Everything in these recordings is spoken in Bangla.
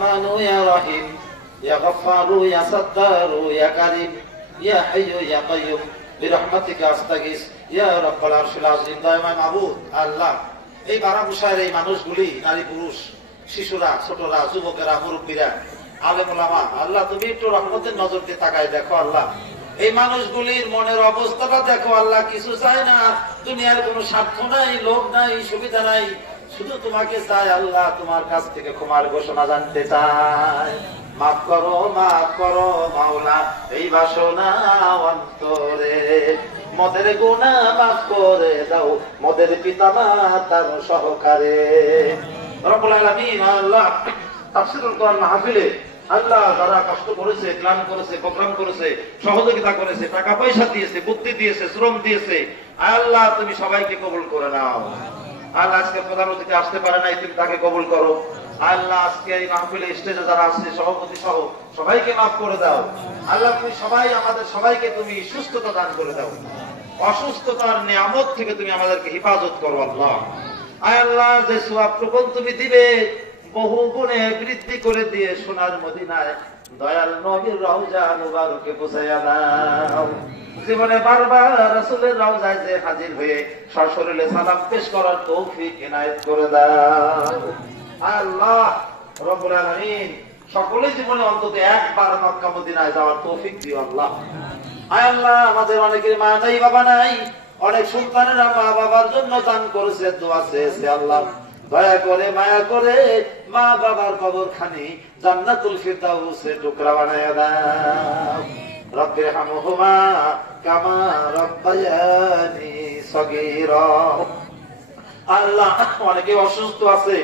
রহমানু ইয়া রহিম, ইয়া গফফারু ইয়া সাত্তারু ইয়া কারীম, ইয়া হাইয়্যু ইয়া কাইয়্যুম বিরহমাতিকা আস্তাগীস ইয়া রাব্বাল আরশিল আযীম। দয়াময় মাবুদ আল্লাহ, এই বারামুশার এই মানুষগুলি, নারী পুরুষ, শিশুরা, ছোটরা, যুবকেরা, মুরব্বীরা, আলেম ওলামা, আল্লাহ তুমি একটু রহমতের নজর দিয়ে তাকায় দেখো আল্লাহ। এই মানুষগুলির মনের অবস্থাটা দেখো আল্লাহ। কিছু চায় না, দুনিয়ার কোনো স্বার্থ নাই, লোভ নাই, সুবিধা নাই, শুধু তোমাকে চায় আল্লাহ। তোমার কাছ থেকে ক্ষমার ঘোষণা জানতে চায়। মাফ করো মাওলা এই বাসনা অন্তরে, মদের গুনাহ মাফ করে দাও মদের পিতা মাতার সহকারে। রব্বুল আলামিন আল্লাহ, তাফসীরুল কোরআন মাহফিলে আল্লাহ যারা কষ্ট করেছে, প্ল্যান করেছে, প্রোগ্রাম করেছে, সহযোগিতা করেছে, টাকা পয়সা দিয়েছে, বুদ্ধি দিয়েছে, শ্রম দিয়েছে, আল্লাহ তুমি সবাইকে কবুল করে নাও। আল্লাহ আজকে প্রধান অতিথি আসতে পারে নাই, তুমি তাকে কবুল করো আল্লাহ। আজকে এই মাহফিলে স্টেজে যারা আসছে সভাপতি সহ সবাইকে মাফ করে দাও আল্লাহ। তুমি সবাই আমাদের সবাইকে তুমি সুস্থতা দান করে দাও, অসুস্থতার নিয়ামত থেকে তুমি আমাদেরকে হেফাজত করো আল্লাহ। আল্লাহ যে সওয়াব টুকুন তুমি দিবে বহু গুণে বৃদ্ধি করে দিয়ে সোনার মদিনায় দয়াল নবীর রওজা মুবারকে পৌঁছায়া দাও। জীবনে বারবার রাসূলের রওজায় যে হাজির হয়ে সশরীরে সালাম পেশ করার তৌফিক ইনায়েত করে দাও আল্লাহ। রব্বুল আলামিন সকলের জীবনে অন্তত একবার মক্কা মদিনায় যাওয়ার তৌফিক দিও আল্লাহ। আল্লাহ আমাদের অনেকের মা নাই, বাবা নাই, অনেক সন্তানেরা মা বাবার জন্য দান করেছে, দোয়া চেয়েছে আল্লাহ। দয়া করে মায়া করে মা বাবার কবরখানি জান্নাতুল ফিরদাউসের টুকরা বানায়া দাও। রব্বির হামহুমা কামা রাব্বায়ানি সগীরা। আল্লাহ অনেকে অসুস্থ আছে,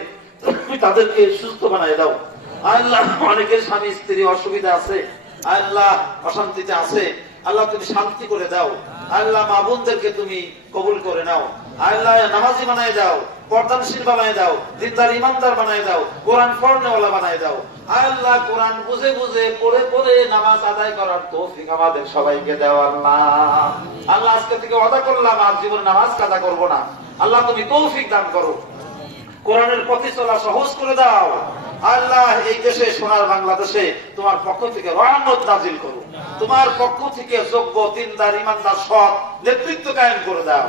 তুমি তাদেরকে সুস্থ বানায় দাও আল্লাহ। অনেকের স্বামী স্ত্রী অসুবিধা আছে আল্লাহ, অশান্তিতে আছে আল্লাহ, তুমি শান্তি করে দাও আল্লাহ। মা বোনদেরকে তুমি কবুল করে নাও আল্লাহ। নামাজি বানায় দাও, পর্দানশীল বানায় দাও, দিনদার ইমানদার বানায় দাও, কোরআন পড়নেওয়ালা বানায় দাও আল্লাহ। কোরআন বুঝে বুঝে পড়ে পড়ে নামাজ আদায় করার তৌফিক আমাদের সবাইকে দাও আল্লাহ। আল্লাহ আজকে থেকে ওয়াদা করলাম আর জীবনে নামাজ কাজা করব না আল্লাহ, তুমি তৌফিক দান করো। কোরআনের পথে চলা সহজ করে দাও আল্লাহ। এই দেশে সোনার বাংলাদেশে তোমার পক্ষ থেকে রহমত নাজিল করো, তোমার পক্ষ থেকে যোগ্য দিনদার ইমানদার সৎ নেতৃত্ব কায়েম করে দাও।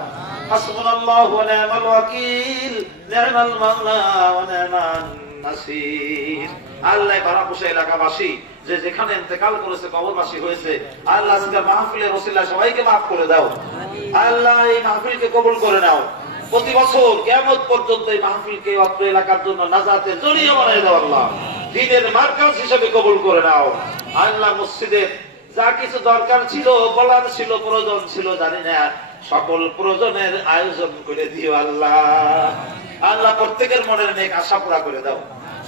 হাসবুনাল্লাহু ওয়া নি'মাল ওয়াকিল, নি'মাল মাওলা ওয়া নি'মান নাসির। আল্লাহ বারাকুশা এলাকাবাসী যে যেখানে ইন্তেকাল করেছে, কবরবাসী হয়েছে আল্লাহ, আজকে মাহফিলের ওসিলায় সবাইকে মাফ করে দাও আল্লাহ। এই মাহফিলকে কবুল করে নাও। প্রতি বছর কিয়ামত পর্যন্ত এই মাহফিলকে অত্র এলাকার জন্য নাজাতের জরিয়া বানায় দাও আল্লাহ। দ্বীনের মার্কাজ হিসেবে কবুল করে নাও আল্লাহ। মসজিদের যা কিছু দরকার ছিল, বলার ছিল, প্রয়োজন ছিল জানি না, সকল প্রয়োজনের আয়োজন করে দিও আল্লাহ। আল্লাহ প্রত্যেকের মনের নেক আশা পুরা করে দাও,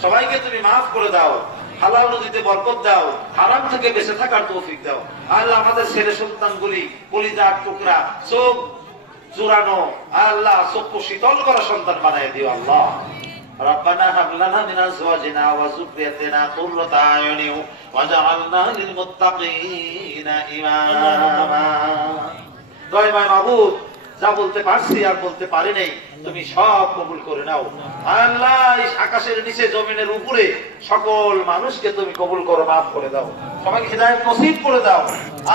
সবাইকে তুমি মাফ করে দাও, হালাল রুজিতে বরকত দাও, হারাম থেকে বেঁচে থাকার তৌফিক দাও আল্লাহ। আমাদের ছেলে সন্তানগুলি কলিজার টুকরা, চোখ জোরানো আল্লাহ, চক্ষু শীতল করা সন্তান বানায় দিও আল্লাহ। রব্বানা হাব লানা মিন আজওয়াজিনা ওয়া যুররিয়াতিনা কুররাতা আয়ুনিন ওয়াজআলনা লিল মুত্তাকিনা ইমামা। দয়াময় মাবুদ, যা বলতে পারছি আর বলতে পারি নাই তুমি সব কবুল করে নাও আল্লাহ। আকাশের নিচে জমিনের উপরে সকল মানুষকে তুমি কবুল করো, মাফ করে দাও, সবাইকে হিদায়াত নসিব করে দাও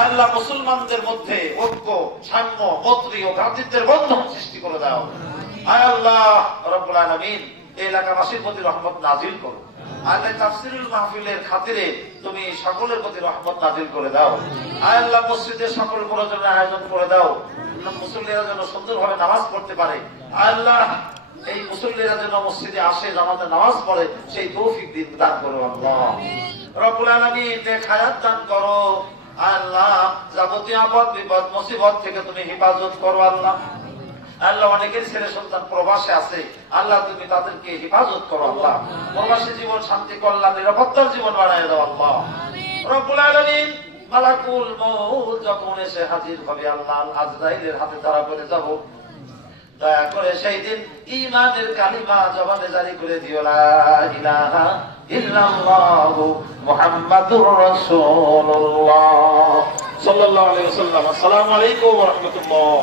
আল্লাহ। মুসলমানদের মধ্যে ঐক্য, সাম্য, মৈত্রী ও ভ্রাতৃত্বের বন্ধন সৃষ্টি করে দাও আল্লাহ। রব্বুল আলামিন এই এলাকাবাসীর প্রতি রহমত নাজিল করো আল্লাহ। তাফসীরুল মাহফিলের খাতিরে তুমি সকলের প্রতি রহমত নাজিল করে দাও আল্লাহ। মসজিদের সকল প্রয়োজনের আয়োজন করে দাও, মুসল্লিরা যেন সুন্দরভাবে নামাজ পড়তে পারে আল্লাহ। এই মুসল্লিরা যেন মসজিদে আসে, জামাতে নামাজ পড়ে, সেই তৌফিক দান করো আল্লাহ। রব্বুল আলামিন নেক হায়াত দান করো আল্লাহ। যাবতীয় আপদ বিপদ মুসিবত থেকে তুমি হেফাজত করো আল্লাহ। আল্লাহ অনেকের ছেলে সন্তান প্রবাসে আছে আল্লাহ, তুমি তাদেরকে হেফাজত করো আল্লাহ। প্রবাসী জীবন শান্তি, কল্যাণ, নিরাপত্তার জীবন বানায় দাও আল্লাহ। রব্বুল আলামিন মালাকুল মউত যখন এসে হাজির হবে আল্লাহ, আজরাইলের হাতে ধরা পড়ে যাব, দয়া করে সেই দিন ঈমানের কালিমা জবানে জারি করে দিও, লা ইলাহা ইল্লাল্লাহু মুহাম্মাদুর রাসূলুল্লাহ সাল্লাল্লাহু আলাইহি ওয়াসাল্লাম। আসসালামু আলাইকুম ওয়া রাহমাতুল্লাহ।